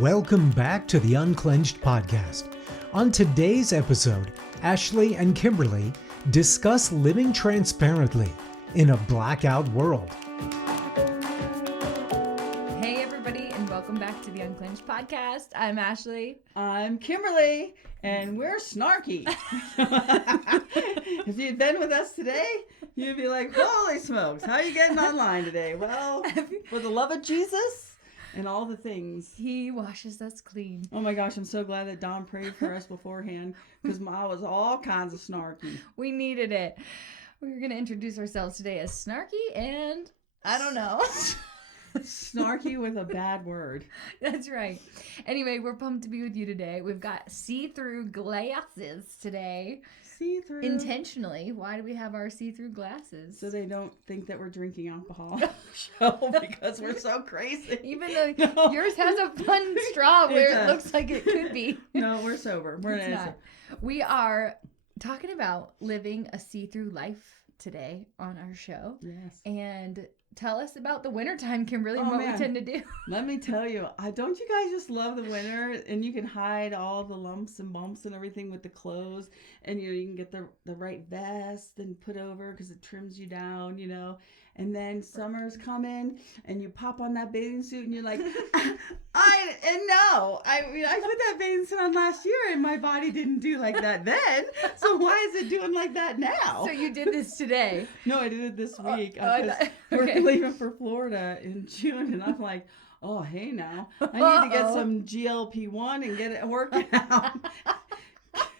Welcome back to the Unclenched podcast. On today's episode, Ashley and Kimberley discuss living transparently in a blackout world. Hey everybody, and welcome back to the Unclenched podcast. I'm Ashley. I'm Kimberly, and we're snarky. If you'd been with us today, you'd be like, holy smokes, how are you getting online today? Well, for the love of Jesus and all the things. He washes us clean. Oh my gosh, I'm so glad that Don prayed for us beforehand, because I was all kinds of snarky. We needed it. We were going to introduce ourselves today as snarky and I don't know. Snarky with a bad word. That's right. Anyway, we're pumped to be with you today. We've got see-through glasses today. See-through. Intentionally. Why do we have our see-through glasses? So they don't think that we're drinking alcohol show because we're so crazy. Even though yours has a fun straw where it looks like it could be. No, we're sober. We're not. We are talking about living a see-through life today on our show. Yes. And tell us about the wintertime, Kimberly, and what we tend to do. Let me tell you, don't you guys just love the winter? And you can hide all the lumps and bumps and everything with the clothes. And you can get the right vest and put over because it trims you down, you know. And then summer's coming and you pop on that bathing suit and you're like, I put that bathing suit on last year and my body didn't do like that then. So why is it doing like that now? So you did this today? No, I did it this week. We're leaving for Florida in June and I'm like, oh, hey now, I need to get some GLP-1 and get it working out.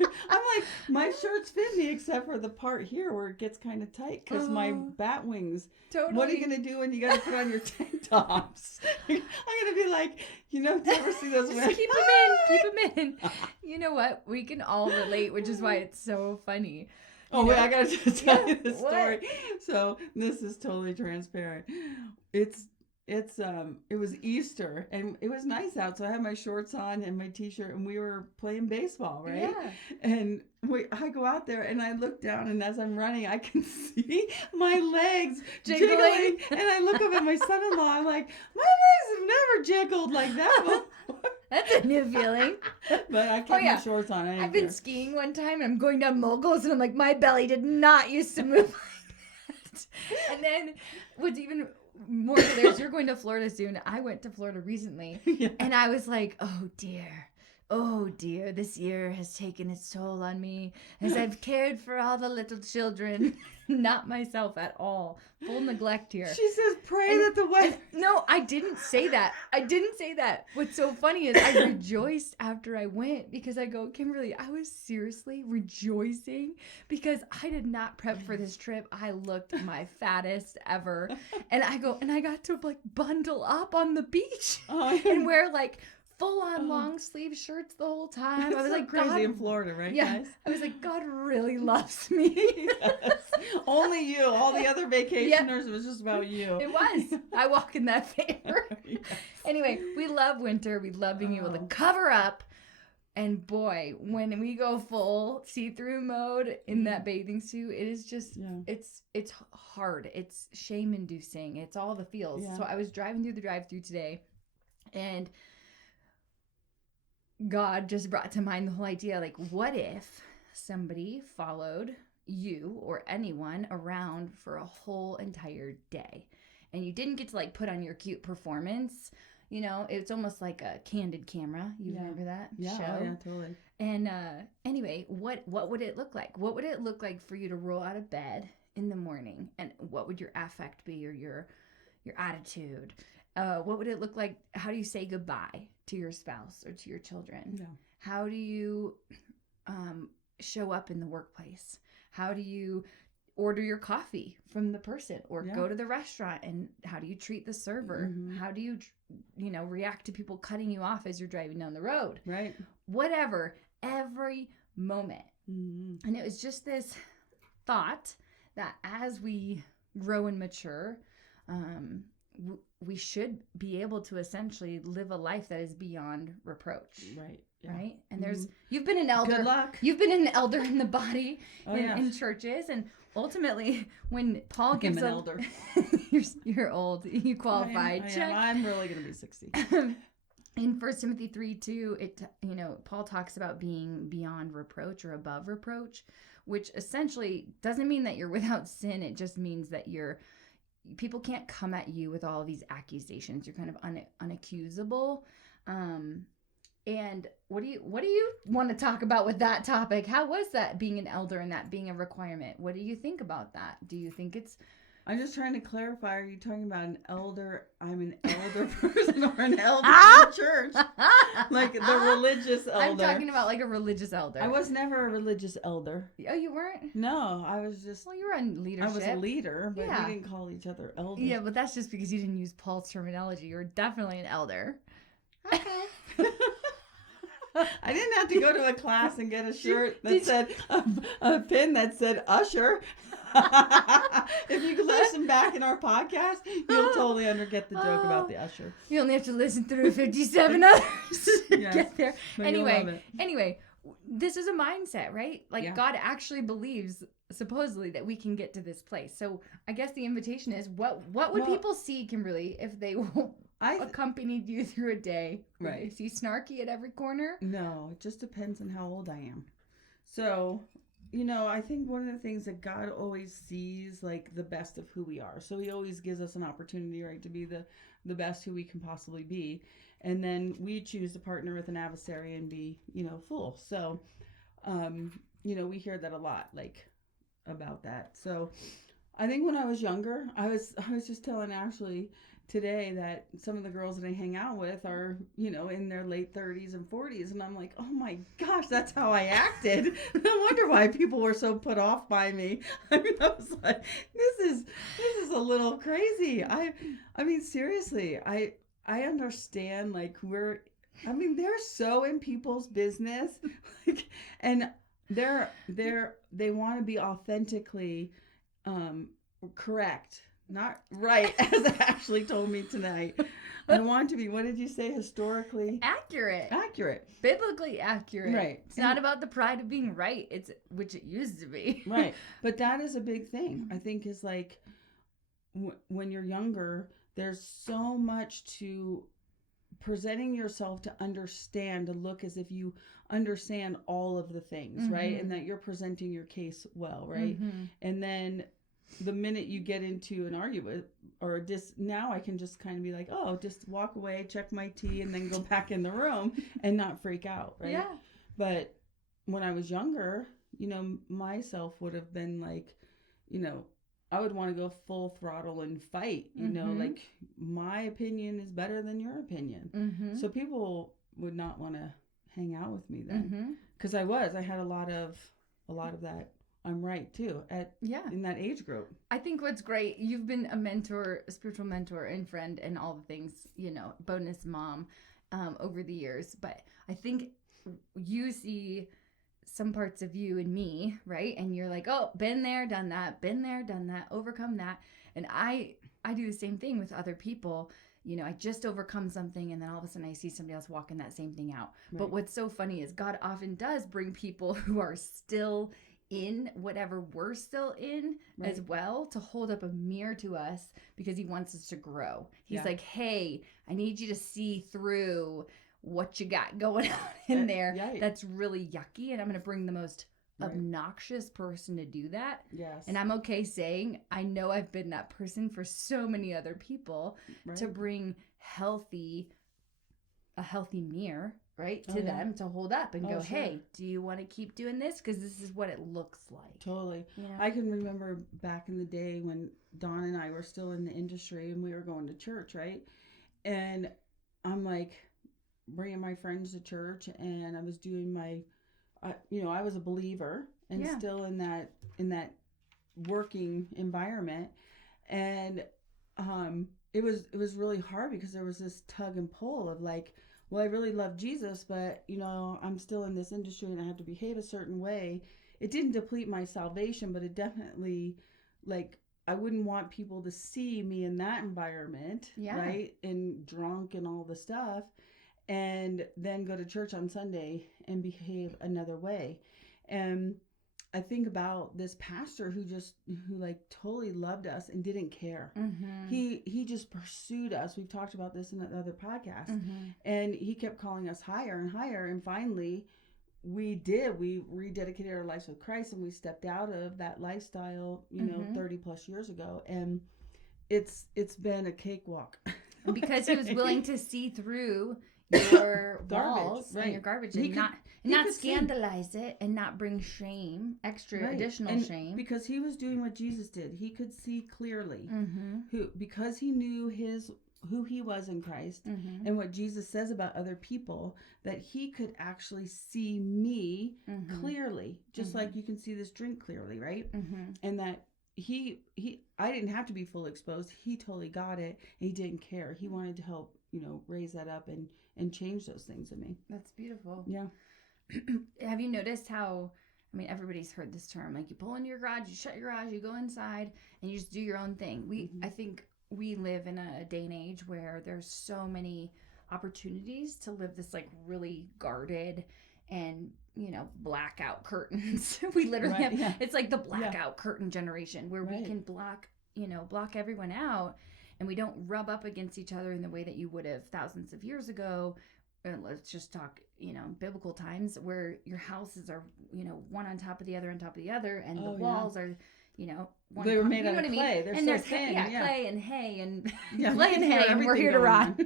I'm like, my shirts fit me except for the part here where it gets kind of tight because my bat wings. Totally. What are you going to do when you got to put on your tank tops? I'm going to be like, do you ever see those women? Keep them in. You know what? We can all relate, which is why it's so funny. Wait, I got to tell you the story. So this is totally transparent. It was Easter and it was nice out, so I had my shorts on and my t-shirt and we were playing baseball, right? Yeah. And I go out there and I look down and as I'm running I can see my legs jiggling and I look up at my son-in-law. I'm like, my legs have never jiggled like that. That's a new feeling. But I kept my shorts on. I've been skiing one time and I'm going down moguls and I'm like, my belly did not used to move like that. And then what's even more hilarious, you're going to Florida soon. I went to Florida recently and I was like, oh dear, this year has taken its toll on me as I've cared for all the little children, not myself at all. Full neglect here. She says, pray that the weather... No, I didn't say that. What's so funny is I rejoiced after I went because I go, Kimberly, I was seriously rejoicing because I did not prep for this trip. I looked my fattest ever. And I got to like bundle up on the beach and wear like full-on long sleeve shirts the whole time. I was like, crazy God, in Florida, right, guys? I was like, God really loves me. Yes. Only you. All the other vacationers, it was just about you. It was. I walk in that favor. Yes. Anyway, we love winter. We love being able to cover up. And boy, when we go full see-through mode in that bathing suit, it is just, it's hard. It's shame-inducing. It's all the feels. Yeah. So I was driving through the drive-thru today and God just brought to mind the whole idea, like, what if somebody followed you or anyone around for a whole entire day and you didn't get to like put on your cute performance? You know, it's almost like a candid camera. You remember that show? Yeah, totally. And anyway, what would it look like? What would it look like for you to roll out of bed in the morning? And what would your affect be or your attitude? What would it look like? How do you say goodbye to your spouse or to your children? Yeah. How do you show up in the workplace? How do you order your coffee from the person or go to the restaurant? And how do you treat the server? Mm-hmm. How do you, react to people cutting you off as you're driving down the road? Right. Whatever, every moment. Mm-hmm. And it was just this thought that as we grow and mature, we should be able to essentially live a life that is beyond reproach. Right. Yeah. Right. And you've been an elder. Good luck. You've been an elder in the body in churches. And ultimately, when Paul gives an elder, you're old. You qualified. I am. I'm really going to be 60. in 1 Timothy 3:2, Paul talks about being beyond reproach or above reproach, which essentially doesn't mean that you're without sin. It just means that people can't come at you with all of these accusations. You're kind of unaccusable. And what do you want to talk about with that topic? How was that being an elder and that being a requirement? What do you think about that? Do you think it's... I'm just trying to clarify. Are you talking about an elder? I'm an elder person or an elder in the church? Like the religious elder. I'm talking about like a religious elder. I was never a religious elder. Oh, you weren't? No, I was just... Well, you were in leadership. I was a leader, but Yeah. we didn't call each other elders. Yeah, but that's just because you didn't use Paul's terminology. You were definitely an elder. Okay. I didn't have to go to a class and get a shirt that said, a pin that said usher. If you could listen back in our podcast, you'll totally get the joke about the usher. You only have to listen through 57 others to Yes, get there. but you'll love it. Anyway, this is a mindset, right? Like Yeah. God actually believes supposedly that we can get to this place. So I guess the invitation is, what would people see, Kimberly, if they accompanied you through a day? Would Right. they see snarky at every corner? No, it just depends on how old I am. So, I think one of the things that God always sees, like, the best of who we are. So he always gives us an opportunity, right, to be the best who we can possibly be. And then we choose to partner with an adversary and be, fool. So, we hear that a lot, like, about that. So I think when I was younger, I was just telling Ashley today that some of the girls that I hang out with are, in their late 30s and 40s. And I'm like, oh my gosh, that's how I acted. No wonder why people were so put off by me. I mean, I was like, this is a little crazy. I mean, seriously, I understand, like, they're so in people's business, like, and they want to be authentically correct. Not right, as Ashley told me tonight. I want to be, what did you say, historically? Accurate. Biblically accurate. Right. It's not about the pride of being right, which it used to be. Right. But that is a big thing, I think, is like, when you're younger, there's so much to presenting yourself to understand, to look as if you understand all of the things, right? And that you're presenting your case well, right? And then the minute you get into an argument or now I can just kind of be like, oh, just walk away, check my tea, and then go back in the room and not freak out, right? Yeah. But when I was younger, myself would have been like, I would want to go full throttle and fight, like, my opinion is better than your opinion. So people would not want to hang out with me then, because I had a lot of that. I'm right too in that age group. I think what's great, you've been a spiritual mentor and friend and all the things, bonus mom, over the years. But I think you see some parts of you and me, right? And you're like, oh, been there, done that, overcome that. And I do the same thing with other people. I just overcome something, and then all of a sudden I see somebody else walking that same thing out. Right. But what's so funny is God often does bring people who are still in whatever we're still in, right, as well, to hold up a mirror to us, because he wants us to grow. He's like, hey, I need you to see through what you got going on in there. Right. That's really yucky, and I'm going to bring the most obnoxious person to do that. Yes. And I'm okay saying, I know I've been that person for so many other people, to bring a healthy mirror, right, to them, to hold up and go, sure, hey, do you want to keep doing this? Because this is what it looks like. Totally. I can remember back in the day when Dawn and I were still in the industry and we were going to church, right? And I'm like bringing my friends to church, and I was doing I was a believer and still in that working environment. And it was really hard, because there was this tug and pull of like, well, I really love Jesus, but I'm still in this industry and I have to behave a certain way. It didn't deplete my salvation, but it definitely, like, I wouldn't want people to see me in that environment, right? And drunk and all the stuff, and then go to church on Sunday and behave another way. And I think about this pastor who like totally loved us and didn't care. Mm-hmm. He just pursued us. We've talked about this in another podcast. Mm-hmm. And he kept calling us higher and higher. And finally, we rededicated our lives with Christ, and we stepped out of that lifestyle, 30 plus years ago. And it's been a cakewalk. Because he was willing to see through your walls right. and your garbage, and not scandalize it, and not bring shame, additional shame. Because he was doing what Jesus did. He could see clearly because he knew who he was in Christ and what Jesus says about other people, that he could actually see me clearly, just like you can see this drink clearly, right? And that I didn't have to be fully exposed. He totally got it, and he didn't care. He wanted to help, raise that up and change those things in me. That's beautiful. Yeah. Have you noticed how, everybody's heard this term, like you pull into your garage, you shut your garage, you go inside, and you just do your own thing. I think we live in a day and age where there's so many opportunities to live this like really guarded and blackout curtains. We literally have it's like the blackout curtain generation where we can block everyone out, and we don't rub up against each other in the way that you would have thousands of years ago. Let's just talk biblical times, where your houses are one on top of the other and the walls are they were made out of clay. They're and so there's thin. clay and hay and clay and hay, and we're here to rot.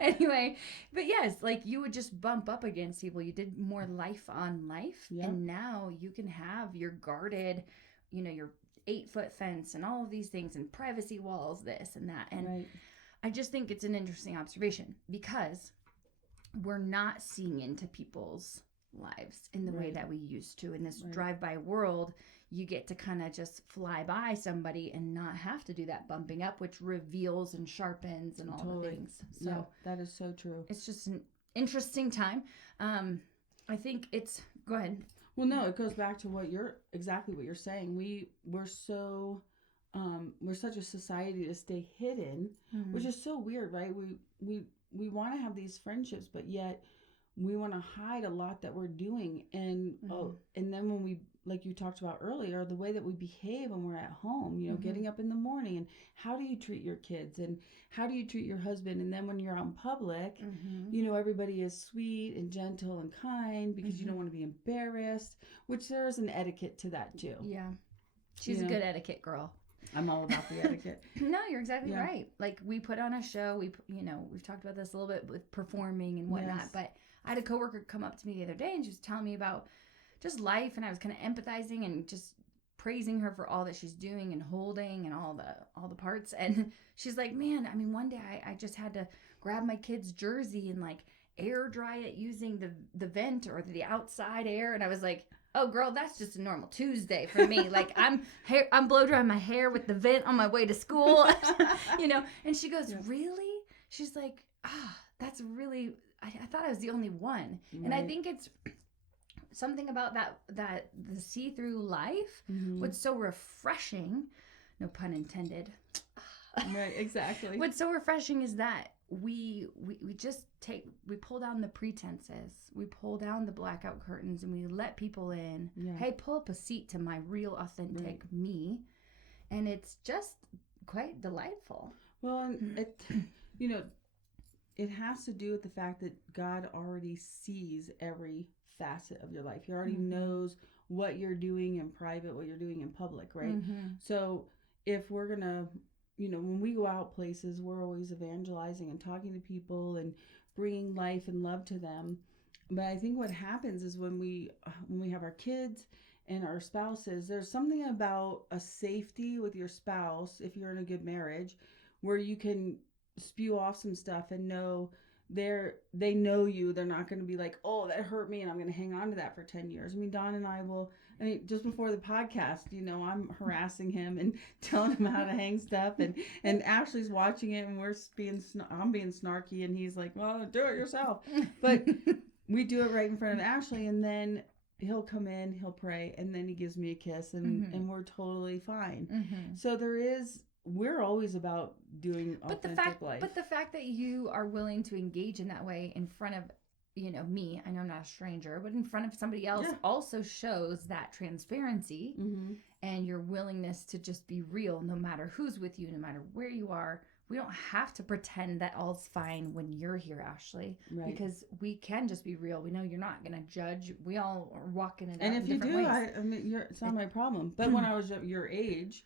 Anyway, but yes, like you would just bump up against people. You did more life on life, and now you can have your guarded, your 8-foot fence and all of these things and privacy walls, this and that. And I just think it's an interesting observation, because we're not seeing into people's lives in the way that we used to. In this drive-by world, you get to kind of just fly by somebody and not have to do that bumping up, which reveals and sharpens and all the things. So that is so true. It's just an interesting time. I think it's, go ahead. Well, no, it goes back to exactly what you're saying. We're such a society to stay hidden, which is so weird, right? We want to have these friendships, but yet we want to hide a lot that we're doing. And and then when we, like you talked about earlier, the way that we behave when we're at home, getting up in the morning, and how do you treat your kids, and how do you treat your husband? And then when you're out in public, everybody is sweet and gentle and kind, because you don't want to be embarrassed, which there is an etiquette to that too. Yeah. She's a good etiquette girl. I'm all about the etiquette. No, you're exactly right. Like, we put on a show. We've talked about this a little bit with performing and whatnot. Yes. But I had a coworker come up to me the other day, and she was telling me about just life, and I was kind of empathizing and just praising her for all that she's doing and holding and all the parts. And she's like, man, one day I just had to grab my kid's jersey and like air dry it using the vent or the outside air. And I was like, oh girl, that's just a normal Tuesday for me. Like I'm blow drying my hair with the vent on my way to school, And she goes, really? She's like, that's really, I thought I was the only one. Right. And I think it's something about that the see-through life. What's so refreshing, no pun intended. Right, exactly. What's so refreshing is that we just pull down the pretenses, we pull down the blackout curtains, and we let people in. Hey, pull up a seat to my real authentic me, and it's just quite delightful. Well, it has to do with the fact that God already sees every facet of your life. He already knows what you're doing in private, what you're doing in public, right? So if we're gonna, when we go out places, we're always evangelizing and talking to people and bringing life and love to them. But I think what happens is when we have our kids and our spouses, there's something about a safety with your spouse, if you're in a good marriage, where you can spew off some stuff and know they know you. They're not going to be like, oh, that hurt me, and I'm going to hang on to that for 10 years. Don and I will, just before the podcast, I'm harassing him and telling him how to hang stuff, and Ashley's watching it, and I'm being snarky, and he's like, well, do it yourself. But we do it right in front of Ashley, and then he'll come in, he'll pray, and then he gives me a kiss, and we're totally fine. So we're always about doing authentic life. But the fact that you are willing to engage in that way in front of me, I know I'm not a stranger, but in front of somebody else also shows that transparency and your willingness to just be real, no matter who's with you, no matter where you are. We don't have to pretend that all's fine when you're here, Ashley, because we can just be real. We know you're not going to judge. We all are walking it out in different ways. I mean, it's not my problem. But when I was at your age,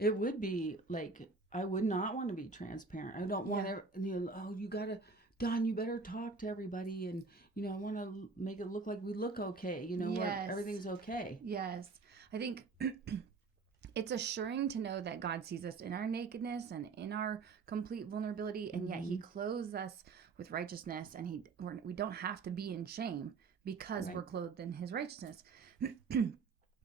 it would be like, I would not want to be transparent. I don't want to, you got to, Don, you better talk to everybody. And, I want to make it look like we look okay. Everything's okay. Yes. I think it's assuring to know that God sees us in our nakedness and in our complete vulnerability, and yet he clothes us with righteousness, and we don't have to be in shame because we're clothed in his righteousness.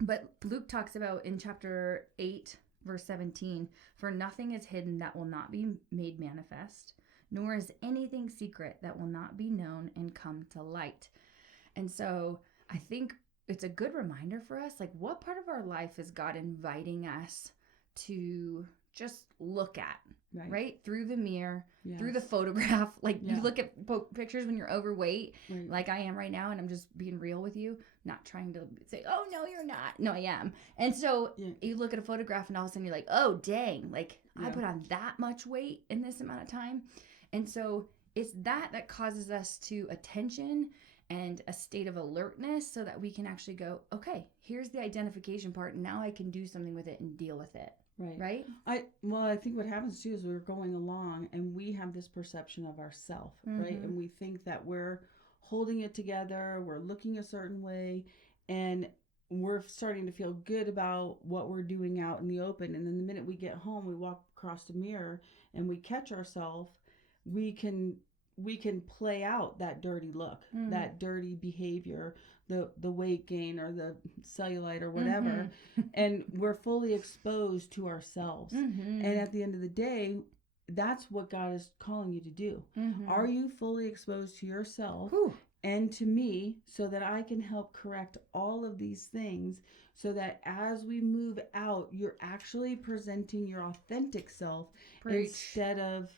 But Luke talks about in chapter 8, verse 17, "For nothing is hidden that will not be made manifest, nor is anything secret that will not be known and come to light." And so I think it's a good reminder for us, like, what part of our life is God inviting us to just look at, right? Through the mirror, through the photograph. Like, you look at pictures when you're overweight, like I am right now, and I'm just being real with you, not trying to say, oh, no, you're not. No, I am. And so you look at a photograph, and all of a sudden you're like, oh, dang, like, I put on that much weight in this amount of time. And so it's that causes us to attention and a state of alertness, so that we can actually go, okay, here's the identification part. Now I can do something with it and deal with it. Right? I think what happens too is we're going along and we have this perception of ourself, right? And we think that we're holding it together, we're looking a certain way, and we're starting to feel good about what we're doing out in the open. And then the minute we get home, we walk across the mirror and we catch ourselves, we can play out that dirty look, that dirty behavior, the weight gain or the cellulite or whatever, and we're fully exposed to ourselves. And at the end of the day, that's what God is calling you to do. Are you fully exposed to yourself and to me, so that I can help correct all of these things, so that as we move out, you're actually presenting your authentic self instead of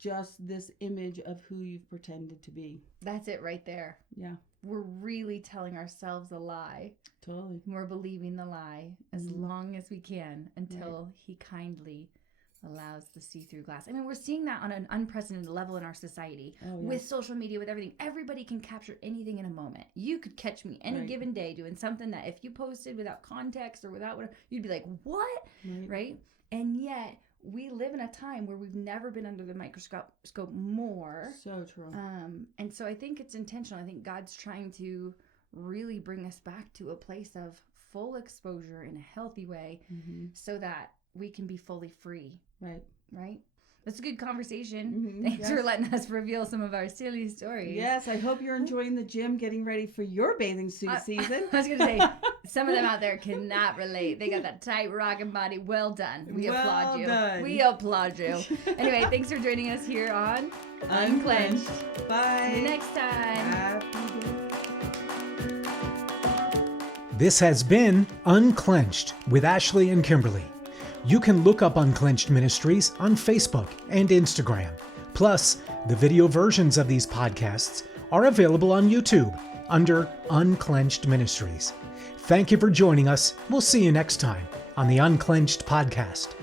just this image of who you've pretended to be. That's it right there. Yeah. We're really telling ourselves a lie. Totally. We're believing the lie as long as we can, until he kindly allows the see-through glass. I mean, we're seeing that on an unprecedented level in our society with social media, with everything. Everybody can capture anything in a moment. You could catch me any given day doing something that if you posted without context or without whatever, you'd be like, what? Right? And yet we live in a time where we've never been under the microscope more. So true. And so I think it's intentional. I think God's trying to really bring us back to a place of full exposure in a healthy way, so that we can be fully free. Right? That's a good conversation. Thanks for letting us reveal some of our silly stories. Yes, I hope you're enjoying the gym, getting ready for your bathing suit season. I was going to say, some of them out there cannot relate. They got that tight rocking body. Well done. We applaud you. We applaud you. Anyway, thanks for joining us here on Unclenched. Bye. See you next time. This has been Unclenched with Ashley and Kimberley. You can look up Unclenched Ministries on Facebook and Instagram. Plus, the video versions of these podcasts are available on YouTube under Unclenched Ministries. Thank you for joining us. We'll see you next time on the Unclenched Podcast.